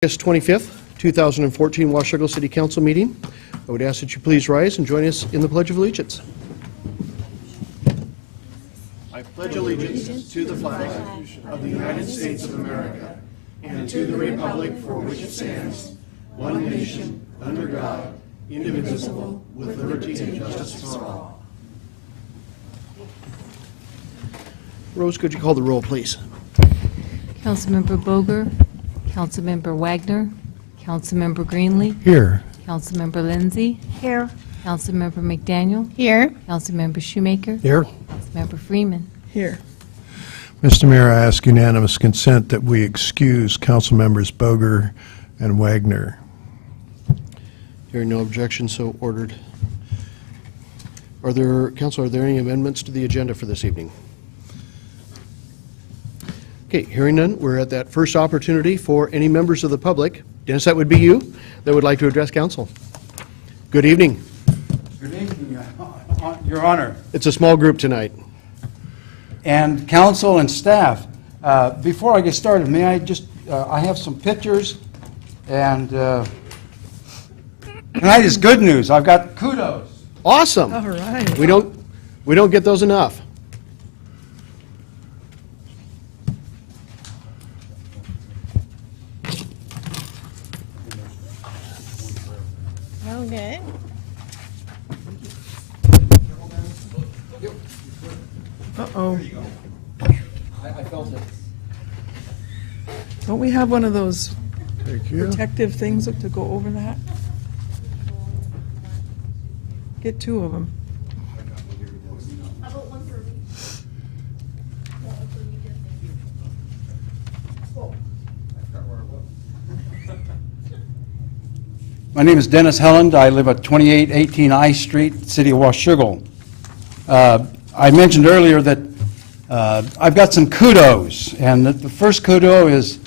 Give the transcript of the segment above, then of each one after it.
August 25th, 2014 Washougal City Council meeting. I would ask that you please rise and join us in the Pledge of Allegiance. I pledge allegiance to the flag of the United States of America and to the republic for which it stands, one nation, under God, indivisible, with liberty and justice for all. Rose, could you call the roll, please? Councilmember Boger, Councilmember Wagner, Councilmember Greenlee, Here. Councilmember Lindsay, Here. Councilmember McDaniel, Here. Councilmember Shoemaker, Here. Councilmember Freeman. Here. Mr. Mayor, I ask unanimous consent that we excuse Council Members Boger and Wagner. Hearing no objection, so ordered. Council, are there any amendments to the agenda for this evening? Okay, hearing none, we're at that first opportunity for any members of the public. Dennis, that would be you, that would like to address council. Good evening. Good evening, Your Honor, It's a small group tonight. and council and staff. Before I get started, may I just, I have some pictures, and tonight is good news. I've got kudos. Awesome. All right. We don't get those enough. Okay. Uh-oh. I felt it. Don't we have one of those Thank you. protective things to go over that? Get two of them. How about one for me? One for me, too. Thank you. Oh, I forgot where it was. My name is Dennis Helland. I live at 2818 I Street, City of Washougal. I mentioned earlier that I've got some kudos, and the first kudo is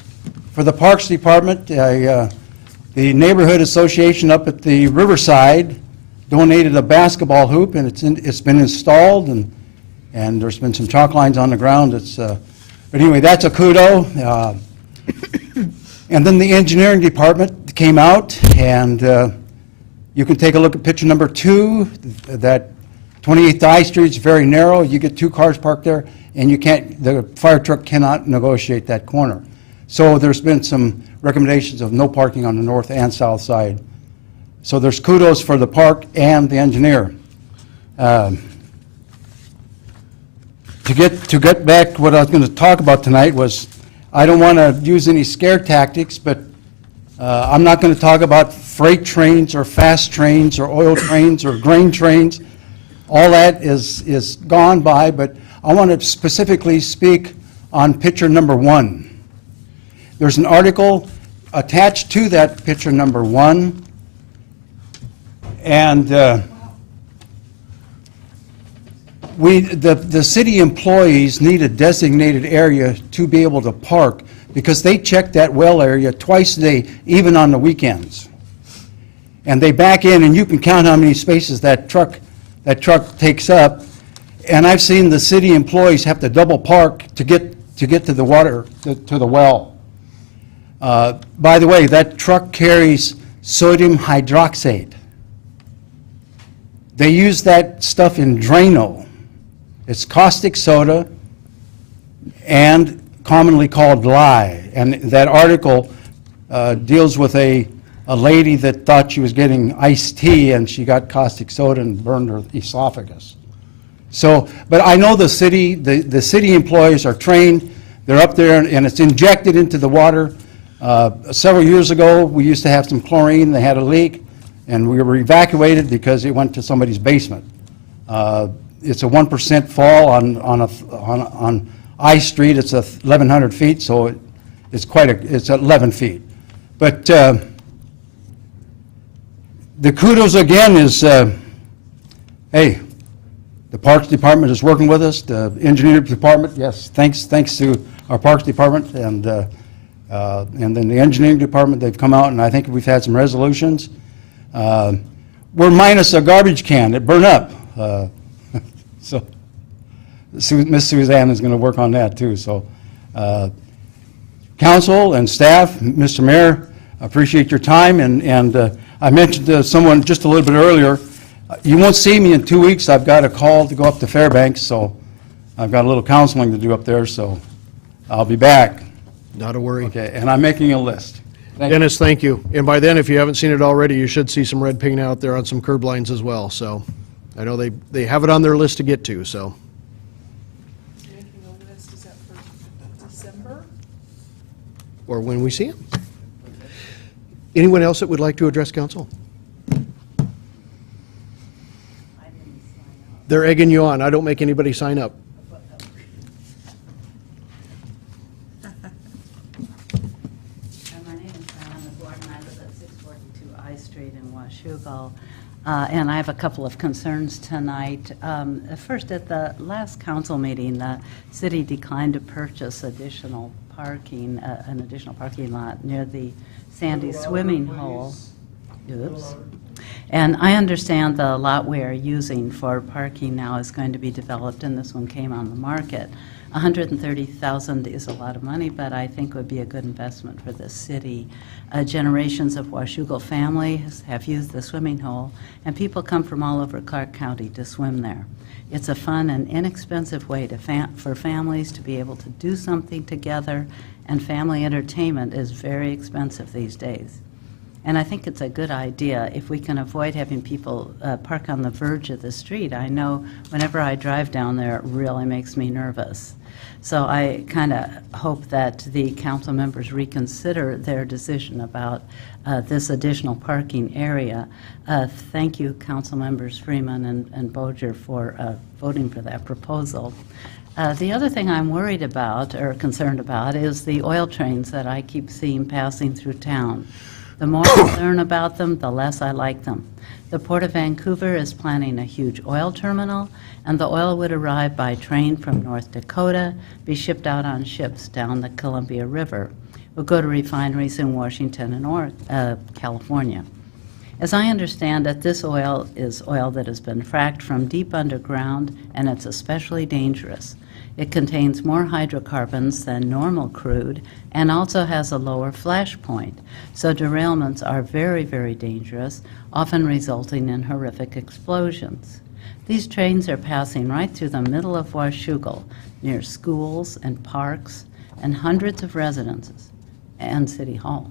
for the Parks Department. The Neighborhood Association up at the Riverside donated a basketball hoop, and it's been installed, and there's been some chalk lines on the ground. But anyway, that's a kudo. And then the engineering department came out, and you can take a look at picture number 2. That 28th I Street is very narrow. You get 2 cars parked there, and the fire truck cannot negotiate that corner. So there's been some recommendations of no parking on the north and south side. So there's kudos for the park and the engineer. To get back to what I was going to talk about tonight was, I don't want to use any scare tactics, but I'm not going to talk about freight trains or fast trains or oil trains or grain trains. All that is gone by, but I want to specifically speak on picture number 1. There's an article attached to that picture number 1, and the city employees need a designated area to be able to park, because they check that well area twice a day, even on the weekends. And they back in, and you can count how many spaces that truck takes up. And I've seen the city employees have to double park to get to the water, to the well. By the way, that truck carries sodium hydroxide. They use that stuff in Drano. It's caustic soda and commonly called lye. And that article deals with a lady that thought she was getting iced tea, and she got caustic soda and burned her esophagus. So, but I know the city employees are trained. They're up there, and it's injected into the water. Several years ago, we used to have some chlorine. They had a leak, and we were evacuated because it went to somebody's basement. It's a 1% fall on I Street. It's 1,100 feet, so it's 11 feet. But the kudos again is, hey, the Parks Department is working with us. The Engineering Department, yes, thanks to our Parks Department, and then the Engineering Department. They've come out, and I think we've had some resolutions. We're minus a garbage can. It burned up. So Miss Suzanne is going to work on that too. So council and staff, Mr. Mayor, I appreciate your time, and I mentioned to someone just a little bit earlier, you won't see me in 2 weeks. I've got a call to go up to Fairbanks, so I've got a little counseling to do up there, so I'll be back. Not a worry. Okay, and I'm making a list. Thank you. Dennis, thank you. And by then, if you haven't seen it already, you should see some red paint out there on some curb lines as well. So I know they have it on their list to get to, so. Making a list, is that for December? Or when we see him. Anyone else that would like to address council? They're egging you on. I don't make anybody sign up. My name is Diana Gordon. I live at 642 I Street in Washougal. And I have a couple of concerns tonight. First, at the last council meeting, the city declined to purchase additional parking, an additional parking lot near the Sandy swimming hole. Oops. And I understand the lot we are using for parking now is going to be developed, and this one came on the market. $130,000 is a lot of money, but I think would be a good investment for the city. Generations of Washougal families have used the swimming hole, and people come from all over Clark County to swim there. It's a fun and inexpensive way for families to be able to do something together, and family entertainment is very expensive these days. And I think it's a good idea if we can avoid having people park on the verge of the street. I know whenever I drive down there, it really makes me nervous. So I kind of hope that the council members reconsider their decision about this additional parking area. Thank you, council members Freeman and Boger, for voting for that proposal. The other thing I'm worried about or concerned about is the oil trains that I keep seeing passing through town. The more I learn about them, the less I like them. The Port of Vancouver is planning a huge oil terminal, and the oil would arrive by train from North Dakota, be shipped out on ships down the Columbia River. Will go to refineries in Washington and California. As I understand it, this oil is oil that has been fracked from deep underground, and it's especially dangerous. It contains more hydrocarbons than normal crude and also has a lower flash point. So derailments are very, very dangerous, often resulting in horrific explosions. These trains are passing right through the middle of Washougal, near schools and parks and hundreds of residences and City Hall.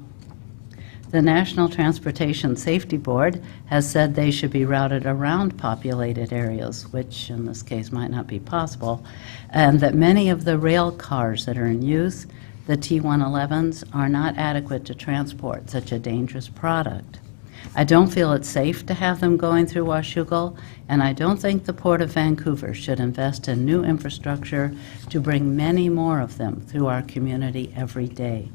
The National Transportation Safety Board has said they should be routed around populated areas, which in this case might not be possible, and that many of the rail cars that are in use, the T111s, are not adequate to transport such a dangerous product. I don't feel it's safe to have them going through Washougal, and I don't think the Port of Vancouver should invest in new infrastructure to bring many more of them through our community every day.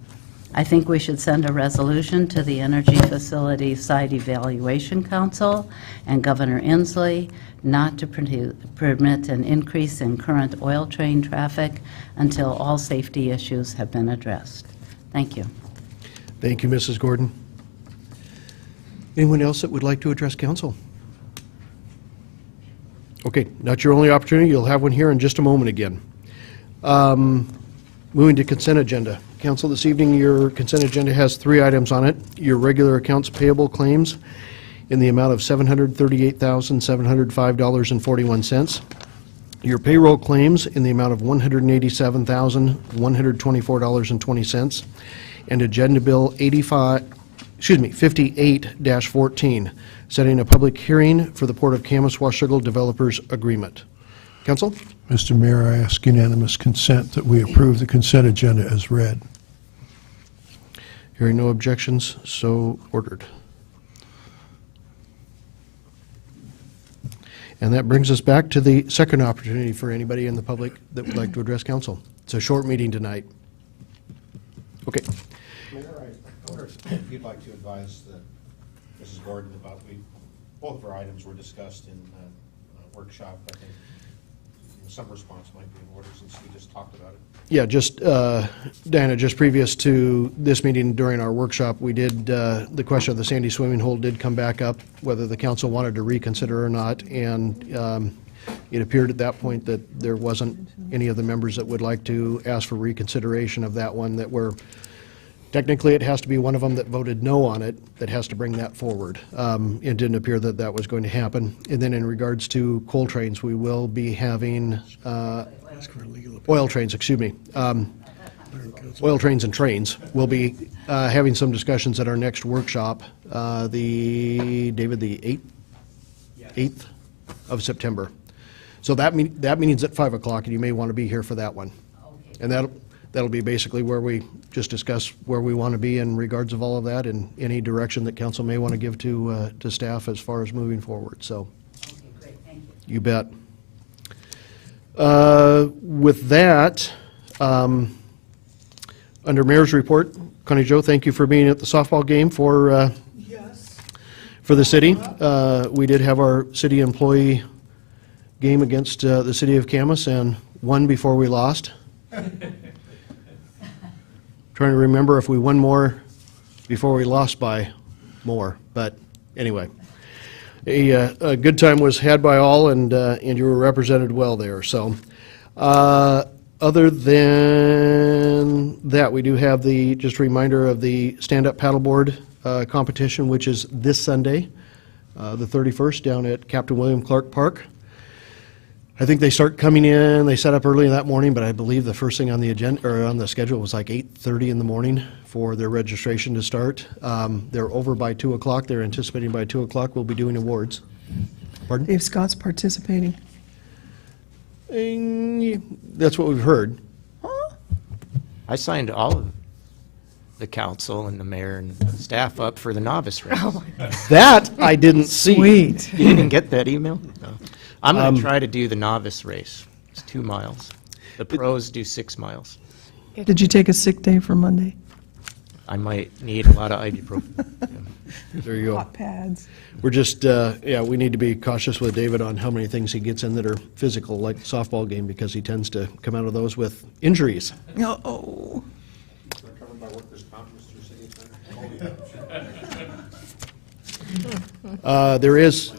I think we should send a resolution to the Energy Facility Site Evaluation Council and Governor Inslee not to permit an increase in current oil train traffic until all safety issues have been addressed. Thank you. Thank you, Mrs. Gordon. Anyone else that would like to address council? Okay, not your only opportunity. You'll have one here in just a moment again. Moving to consent agenda. Council, this evening your consent agenda has 3 items on it. Your regular accounts payable claims in the amount of $738,705.41. Your payroll claims in the amount of $187,124.20. And Agenda Bill 58-14, setting a public hearing for the Port of Camas-Washougal Developers Agreement. Council? Mr. Mayor, I ask unanimous consent that we approve the consent agenda as read. Hearing no objections, so ordered. And that brings us back to the second opportunity for anybody in the public that would like to address council. It's a short meeting tonight. Okay. Mayor, I wonder if you'd like to advise Mrs. Gordon about, both of our items were discussed in a workshop. I think some response might be in order since we just talked about it. Yeah, just, Diana, just previous to this meeting during our workshop, we did, the question of the Sandy swimming hole did come back up, whether the council wanted to reconsider or not, and it appeared at that point that there wasn't any of the members that would like to ask for reconsideration of that one, that we're Technically, it has to be one of them that voted no on it that has to bring that forward. It didn't appear that that was going to happen. And then in regards to coal trains, we will be having, oil trains, excuse me. Oil trains and trains. We'll be having some discussions at our next workshop, the 8th of September. So that meeting's at 5 o'clock, and you may want to be here for that one. And that'll be basically where we just discuss where we want to be in regards of all of that and any direction that council may want to give to staff as far as moving forward, so. Okay, great, thank you. You bet. With that, under Mayor's report, Connie Jo, thank you for being at the softball game for Yes. the city. We did have our city employee game against the city of Camas and won before we lost. Trying to remember if we won more before we lost by more, but anyway. A good time was had by all, and you were represented well there, so. Other than that, we do have just a reminder of the stand-up paddleboard competition, which is this Sunday, the 31st, down at Captain William Clark Park. I think they start coming in, they set up early in that morning, but I believe the first thing on the agenda, or on the schedule, was like 8:30 in the morning for their registration to start. They're over by 2 o'clock. They're anticipating by 2 o'clock we'll be doing awards. Pardon? Dave Scott's participating. That's what we've heard. I signed all of the council and the mayor and the staff up for the novice race. That I didn't see. Sweet. You didn't get that email? No. I'm going to try to do the novice race. It's 2 miles. The pros do 6 miles. Did you take a sick day for Monday? I might need a lot of ibuprofen. There you go. Hot pads. We're just, we need to be cautious with David on how many things he gets in that are physical, like the softball game, because he tends to come out of those with injuries. Oh. Covered by workers' comp, Mr. City Attorney? There is,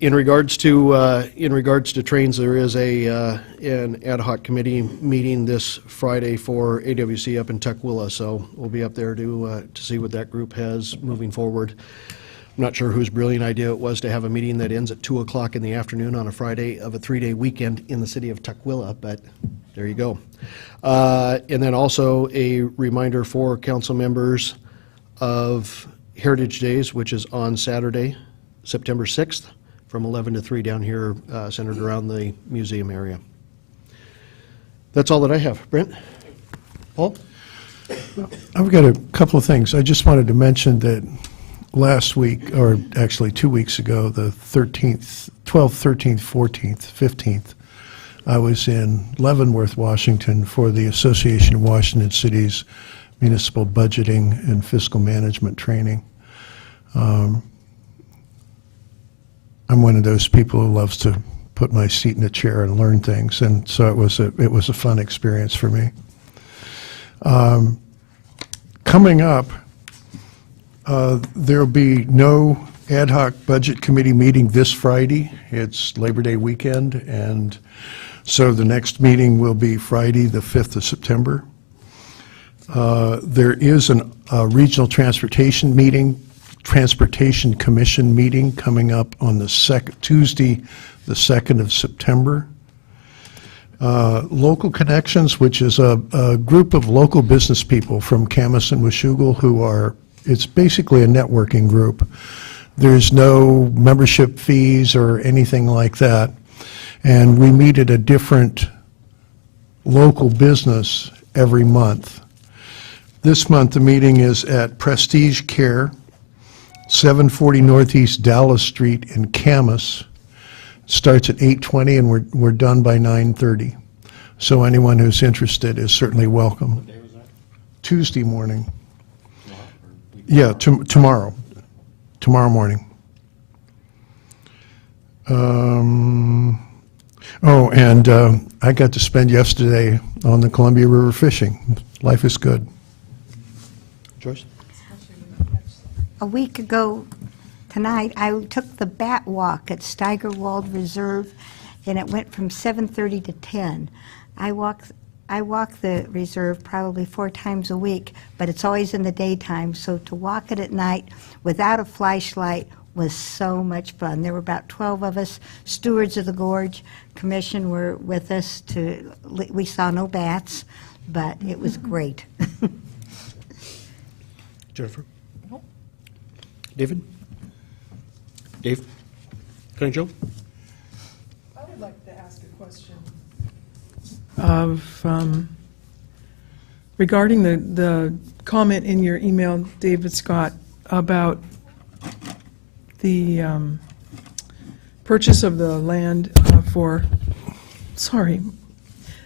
in regards to trains, there is an ad hoc committee meeting this Friday for AWC up in Tukwila, so we'll be up there to see what that group has moving forward. I'm not sure whose brilliant idea it was to have a meeting that ends at 2 o'clock in the afternoon on a Friday of a 3-day weekend in the city of Tukwila, but there you go. And then also a reminder for council members of Heritage Days, which is on Saturday, September 6th, from 11 to 3 down here, centered around the museum area. That's all that I have. Brent? Paul? I've got a couple of things. I just wanted to mention that last week, or actually 2 weeks ago, the 13th, 12th, 13th, 14th, 15th, I was in Leavenworth, Washington for the Association of Washington Cities Municipal Budgeting and Fiscal Management Training. I'm one of those people who loves to put my seat in a chair and learn things, and so it was a fun experience for me. Coming up, there'll be no ad hoc budget committee meeting this Friday. It's Labor Day weekend, and so the next meeting will be Friday, the 5th of September. There is a regional transportation commission meeting coming up on the Tuesday, the 2nd of September. Local Connections, which is a group of local business people from Camas and Washougal it's basically a networking group. There's no membership fees or anything like that. And we meet at a different local business every month. This month, the meeting is at Prestige Care, 740 Northeast Dallas Street in Camas. Starts at 8:20 and we're done by 9:30. So anyone who's interested is certainly welcome. What day was that? Tuesday morning. Tomorrow? Yeah, tomorrow morning. And I got to spend yesterday on the Columbia River fishing. Life is good. Joyce? A week ago tonight, I took the bat walk at Steigerwald Reserve, and it went from 7:30 to 10. I walked I walk the reserve probably 4 times a week, but it's always in the daytime, so to walk it at night without a flashlight was so much fun. There were about 12 of us, stewards of the gorge. Commission were with us. We saw no bats, but it was great. Jennifer? David? Dave? Connie Jo? I would like to ask a question. Regarding the comment in your email, David Scott, about the purchase of the land for,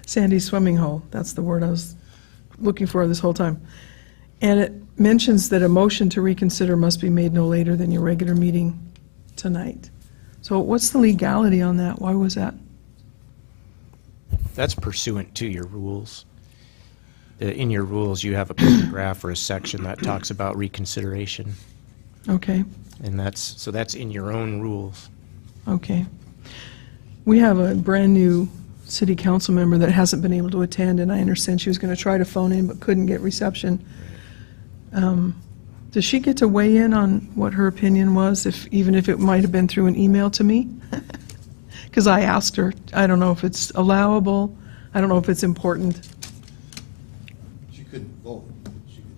Sandy's swimming hole. That's the word I was looking for this whole time. And it mentions that a motion to reconsider must be made no later than your regular meeting tonight. So what's the legality on that? Why was that? That's pursuant to your rules. In your rules, you have a paragraph or a section that talks about reconsideration, Okay, and that's in your own rules. okay. We have a brand-new city council member that hasn't been able to attend, and I understand she was going to try to phone in but couldn't get reception. Does she get to weigh in on what her opinion was, even if it might have been through an email to me? Because I asked her. I don't know if it's allowable. I don't know if it's important. She couldn't vote.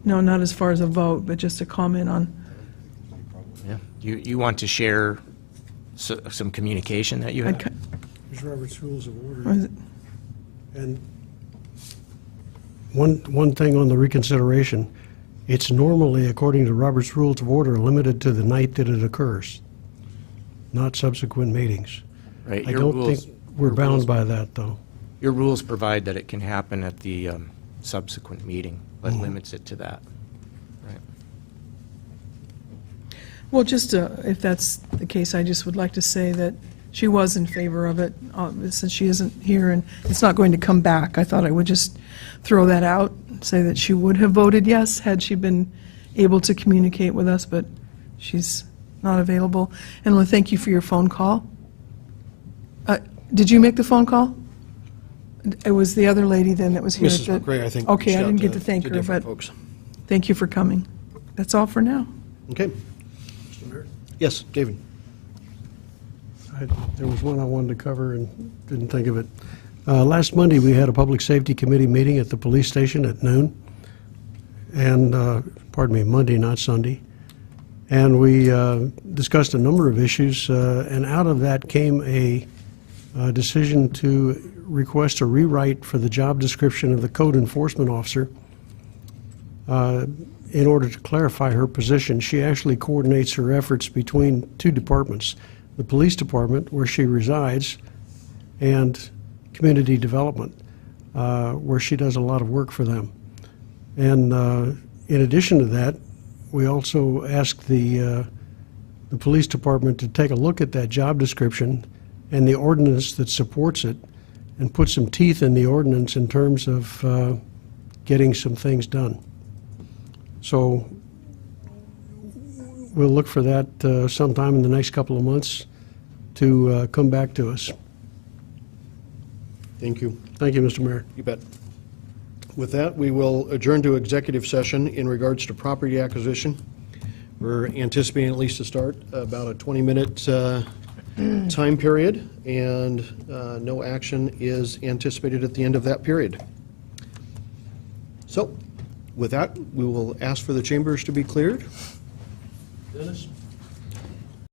No, not as far as a vote, but just a comment on. Yeah. You want to share some communication that you have? There's Robert's Rules of Order. What is it? And one thing on the reconsideration, it's normally, according to Robert's Rules of Order, limited to the night that it occurs, not subsequent meetings. Right. I Your don't rules- think we're your bound rules- by that, though. Your rules provide that it can happen at the subsequent meeting, but limits it to that. Right. Well, just if that's the case, I just would like to say that she was in favor of it, since she isn't here and it's not going to come back. I thought I would just throw that out, say that she would have voted yes had she been able to communicate with us, but she's not available. And thank you for your phone call. Did you make the phone call? It was the other lady then that was here. Mrs. McRae, I think. Okay, I reached out didn't get to thank her, different but folks. thank you for coming. That's all for now. Okay. Yes, David? There was one I wanted to cover and didn't think of it. Last Monday, we had a Public Safety Committee meeting at the police station at noon. And, Monday, not Sunday. And we discussed a number of issues, and out of that came a decision to request a rewrite for the job description of the code enforcement officer. In order to clarify her position, she actually coordinates her efforts between 2 departments, the police department, where she resides, and community development, where she does a lot of work for them. And in addition to that, we also asked the police department to take a look at that job description and the ordinance that supports it, and put some teeth in the ordinance in terms of getting some things done. So we'll look for that sometime in the next couple of months to come back to us. Thank you. Thank you, Mr. Mayor. You bet. With that, we will adjourn to executive session in regards to property acquisition. We're anticipating at least to start about a 20-minute time period, and no action is anticipated at the end of that period. So, with that, we will ask for the chambers to be cleared. Dennis?